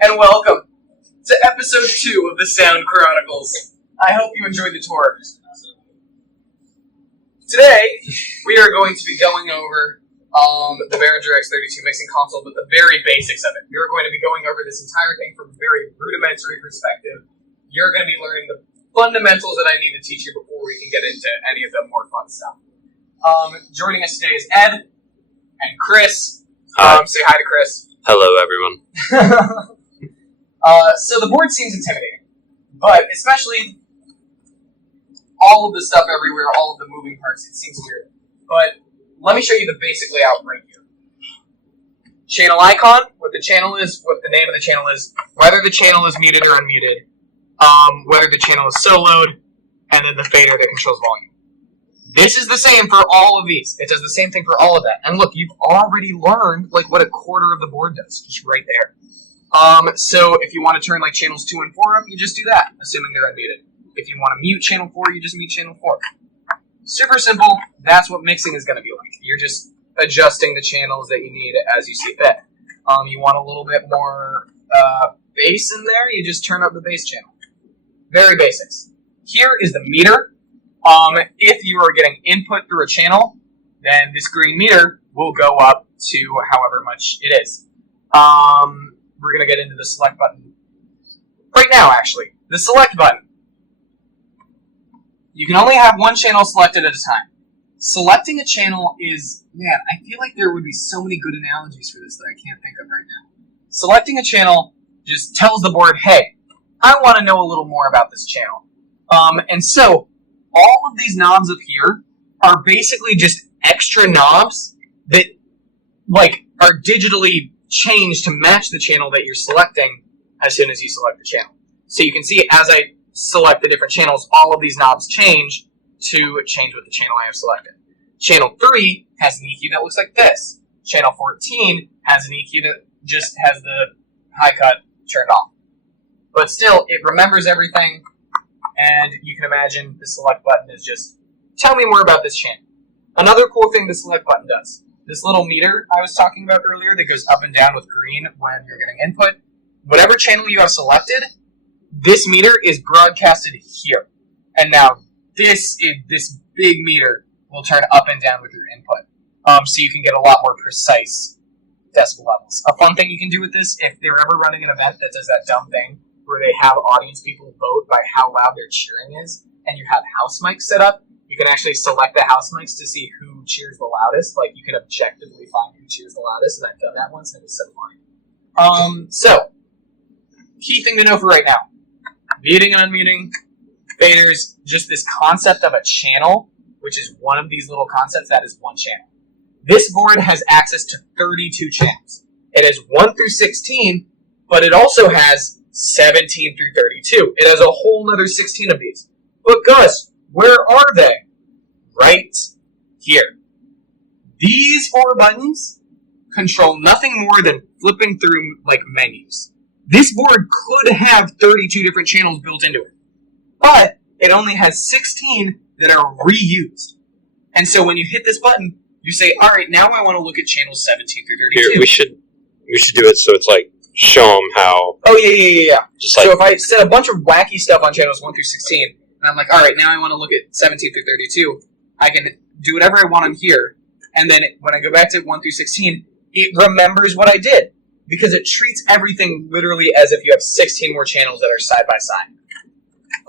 and welcome to episode 2 of the Sound Chronicles. I hope you enjoyed the tour. Today, we are going to be going over the Behringer X32 mixing console, but the very basics of it. We are going to be going over this entire thing from a very rudimentary perspective. You're going to be learning the fundamentals that I need to teach you before we can get into any of the more fun stuff. Joining us today is Ed and Chris. Say hi to Chris. Hello, everyone. So the board seems intimidating, but especially all of the stuff everywhere, all of the moving parts, it seems weird. But let me show you the basic layout right here. Channel icon, what the channel is, what the name of the channel is, whether the channel is muted or unmuted, whether the channel is soloed, and then the fader that controls volume. This is the same for all of these. It does the same thing for all of that. And look, you've already learned like what a quarter of the board does, just right there. So if you want to turn like channels 2 and 4 up, you just do that, assuming they're unmuted. If you want to mute channel 4, you just mute channel 4. Super simple. That's what mixing is going to be like. You're just adjusting the channels that you need as you see fit. You want a little bit more bass in there, you just turn up the bass channel. Very basics. Here is the meter. If you are getting input through a channel, then this green meter will go up to however much it is. We're going to get into the select button right now, actually. The select button. You can only have one channel selected at a time. Selecting a channel is, man, I feel like there would be so many good analogies for this that I can't think of right now. Selecting a channel just tells the board, hey, I want to know a little more about this channel. And so, all of these knobs up here are basically just extra knobs that, like, are digitally changed to match the channel that you're selecting as soon as you select the channel. So you can see as I select the different channels, all of these knobs change to change with the channel I have selected. Channel 3 has an EQ that looks like this. Channel 14 has an EQ that just has the high cut turned off. But still, it remembers everything, and you can imagine the select button is just, tell me more about this channel. Another cool thing the select button does, this little meter I was talking about earlier that goes up and down with green when you're getting input, whatever channel you have selected, this meter is broadcasted here. And now this big meter will turn up and down with your input. So you can get a lot more precise decibel levels. A fun thing you can do with this, if they're ever running an event that does that dumb thing where they have audience people vote by how loud their cheering is, and you have house mics set up, you can actually select the house mics to see who cheers the loudest. Like, you can objectively find who cheers the loudest, and I've done that once, and it was so fun. So, key thing to know for right now. Muting and unmuting, faders, just this concept of a channel, which is one of these little concepts, that is one channel. This board has access to 32 channels. It has 1 through 16, but it also has 17 through 32. It has a whole nother 16 of these. But Gus, where are they? Right here. These 4 buttons control nothing more than flipping through like menus. This board could have 32 different channels built into it, but it only has 16 that are reused. And so when you hit this button, you say, all right, now I want to look at channels 17 through 32. Here, we should do it so it's like, show them how... Oh, yeah. Just like, so if I set a bunch of wacky stuff on channels 1 through 16, and I'm like, all right, now I want to look at 17 through 32, I can do whatever I want on here, and then when I go back to 1 through 16, it remembers what I did, because it treats everything literally as if you have 16 more channels that are side by side.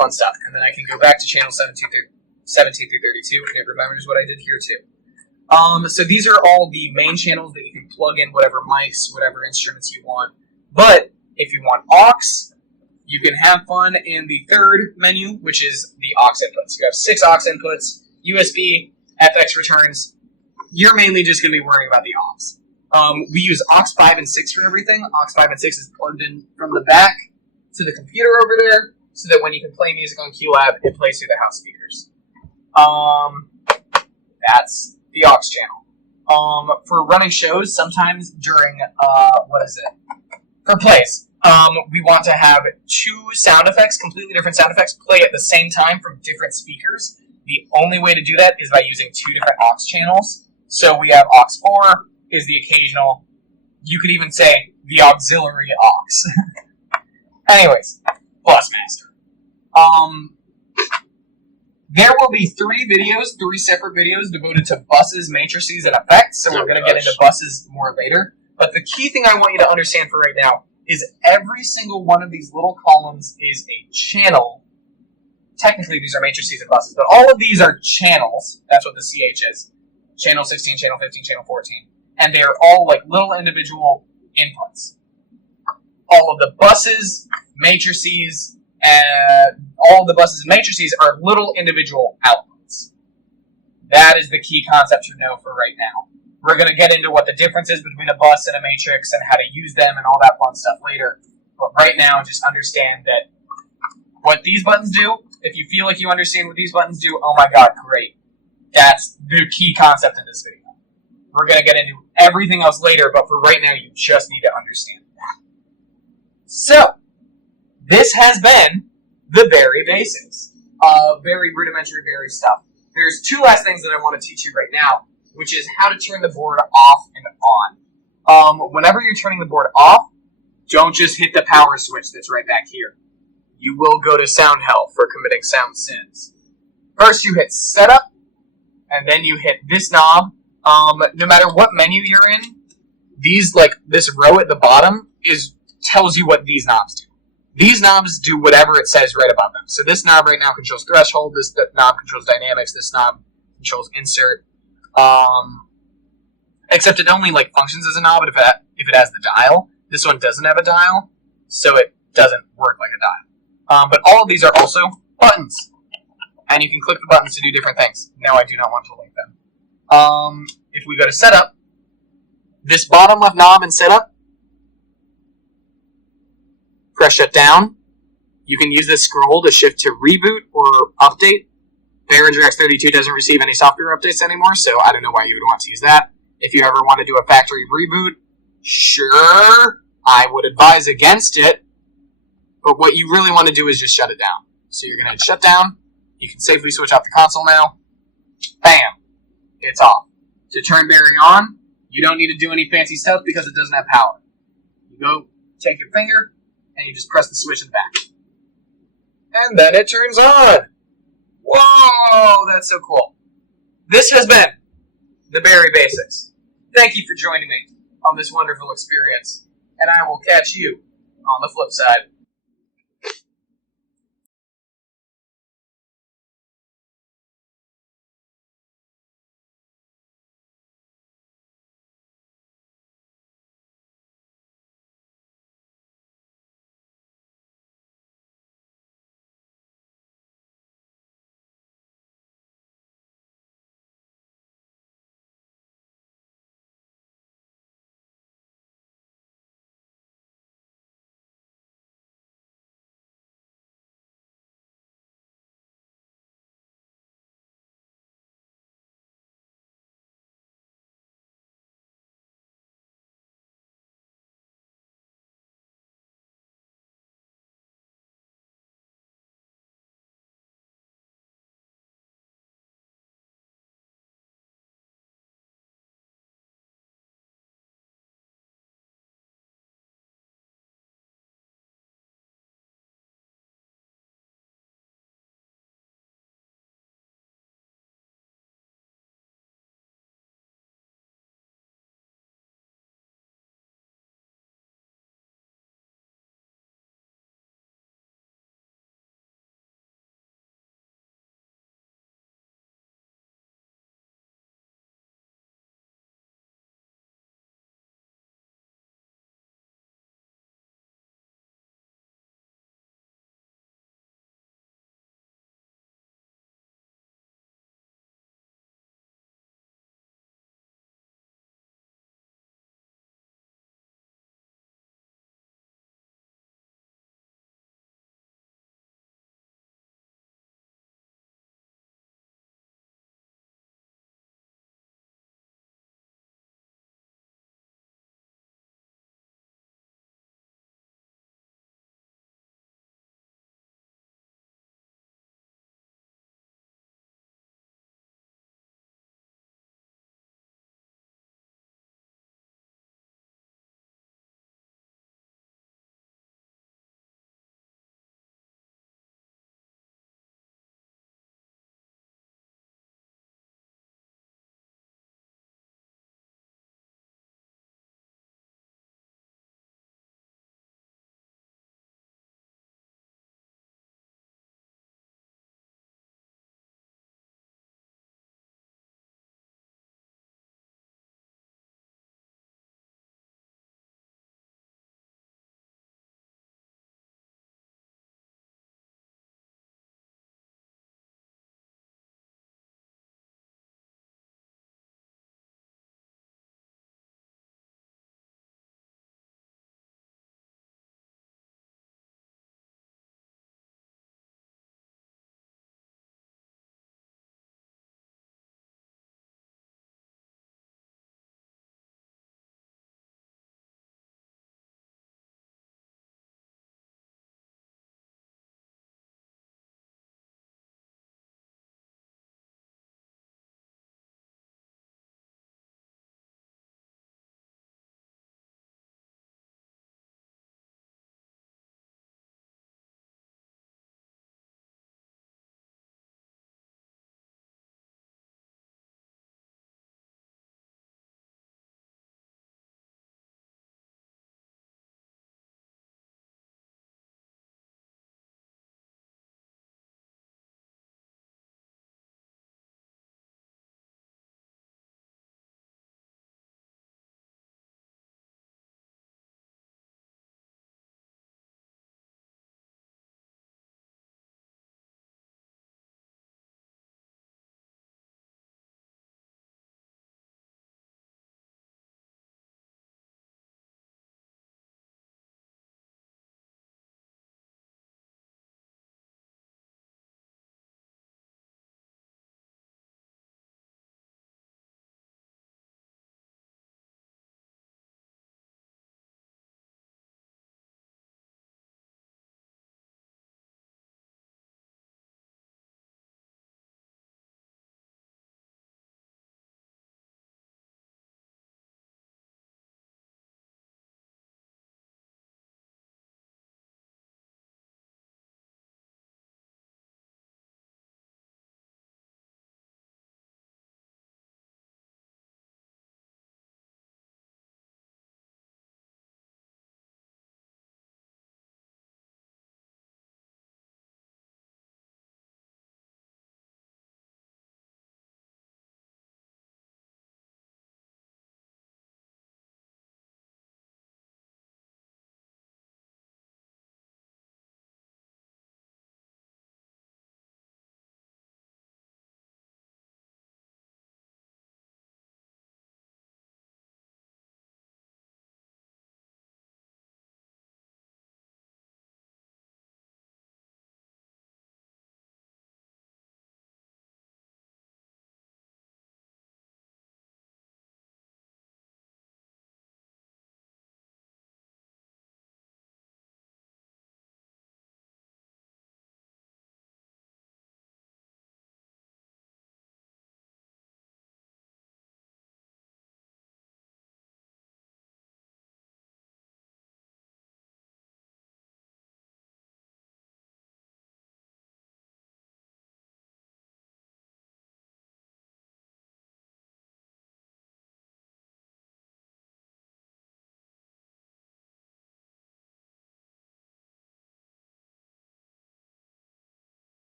Fun stuff. And then I can go back to channel 17 through 32, and it remembers what I did here too. So these are all the main channels that you can plug in whatever mics, whatever instruments you want. But if you want aux, you can have fun in the third menu, which is the aux inputs. You have 6 aux inputs, USB, FX returns. You're mainly just going to be worrying about the aux. We use aux 5 and 6 for everything. Aux 5 and 6 is plugged in from the back to the computer over there, so that when you can play music on QLab, it plays through the house speakers. That's the aux channel. For running shows, sometimes during, for plays, we want to have 2 sound effects, completely different sound effects, play at the same time from different speakers. The only way to do that is by using 2 different aux channels. So we have aux 4 is the occasional, you could even say the auxiliary aux. Anyways, Busmaster. There will be three separate videos devoted to buses, matrices, and effects, so we're going to get into buses more later. But the key thing I want you to understand for right now is every single one of these little columns is a channel. Technically, these are matrices and buses, but all of these are channels. That's what the CH is. Channel 16, channel 15, channel 14. And they are all like little individual inputs. All of the buses, matrices, all of the buses and matrices are little individual outputs. That is the key concept to know for right now. We're going to get into what the difference is between a bus and a matrix and how to use them and all that fun stuff later. But right now, just understand that what these buttons do, if you feel like you understand what these buttons do, oh my god, great. That's the key concept in this video. We're going to get into everything else later, but for right now, you just need to understand that. So, this has been the Behri basics. Very rudimentary Behri stuff. There's two last things that I want to teach you right now, which is how to turn the board off and on. Whenever you're turning the board off, don't just hit the power switch that's right back here. You will go to sound hell for committing sound sins. First, you hit setup, and then you hit this knob. No matter what menu you're in, these, like this row at the bottom, tells you what these knobs do. These knobs do whatever it says right above them. So this knob right now controls threshold, this knob controls dynamics, this knob controls insert. Except it only like functions as a knob if it has the dial. This one doesn't have a dial, so it doesn't work like a dial. But all of these are also buttons. And you can click the buttons to do different things. No, I do not want to link them. If we go to setup, this bottom left knob in setup, press shut down. You can use this scroll to shift to reboot or update. Behringer X32 doesn't receive any software updates anymore, so I don't know why you would want to use that. If you ever want to do a factory reboot, sure, I would advise against it, but what you really want to do is just shut it down. So you're going to hit shut down. You can safely switch off the console now. Bam! It's off. To turn Behri on, you don't need to do any fancy stuff because it doesn't have power. You go, take your finger, and you just press the switch in the back. And then it turns on! Whoa, that's so cool. This has been the Behri Basics. Thank you for joining me on this wonderful experience, and I will catch you on the flip side.